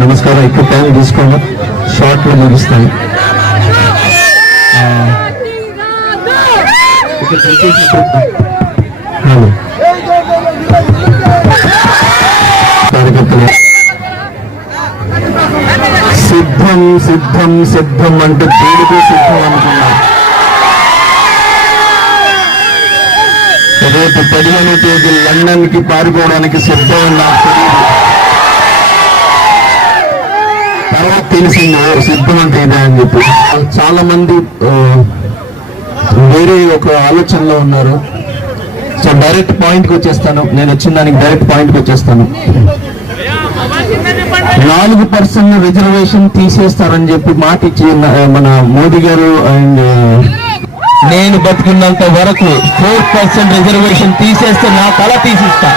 నమస్కారం. ఎక్కువ టైం తీసుకోండి, షార్ట్లో ముగిస్తాను. సిద్ధం సిద్ధం సిద్ధం అంటే దేనికి సిద్ధం అనుకున్నారు. రేపు 15వ తేదీ లండన్ కి పారిపోవడానికి సిద్ధం నాకు తెలియదు. తర్వాత తెలిసింది సిద్ధం అంటే ఇదే అని చెప్పి. చాలా మంది వేరే ఒక ఆలోచనలో ఉన్నారు. సో డైరెక్ట్ పాయింట్కి వచ్చేస్తాను. నేను వచ్చిన దానికి డైరెక్ట్ పాయింట్కి వచ్చేస్తాను. 4% రిజర్వేషన్ తీసేస్తారని చెప్పి మాట ఇచ్చి మన మోదీ గారు అండ్ నేను బతికున్నంత వరకు 4% రిజర్వేషన్ తీసేస్తే నా తల తీసిస్తా.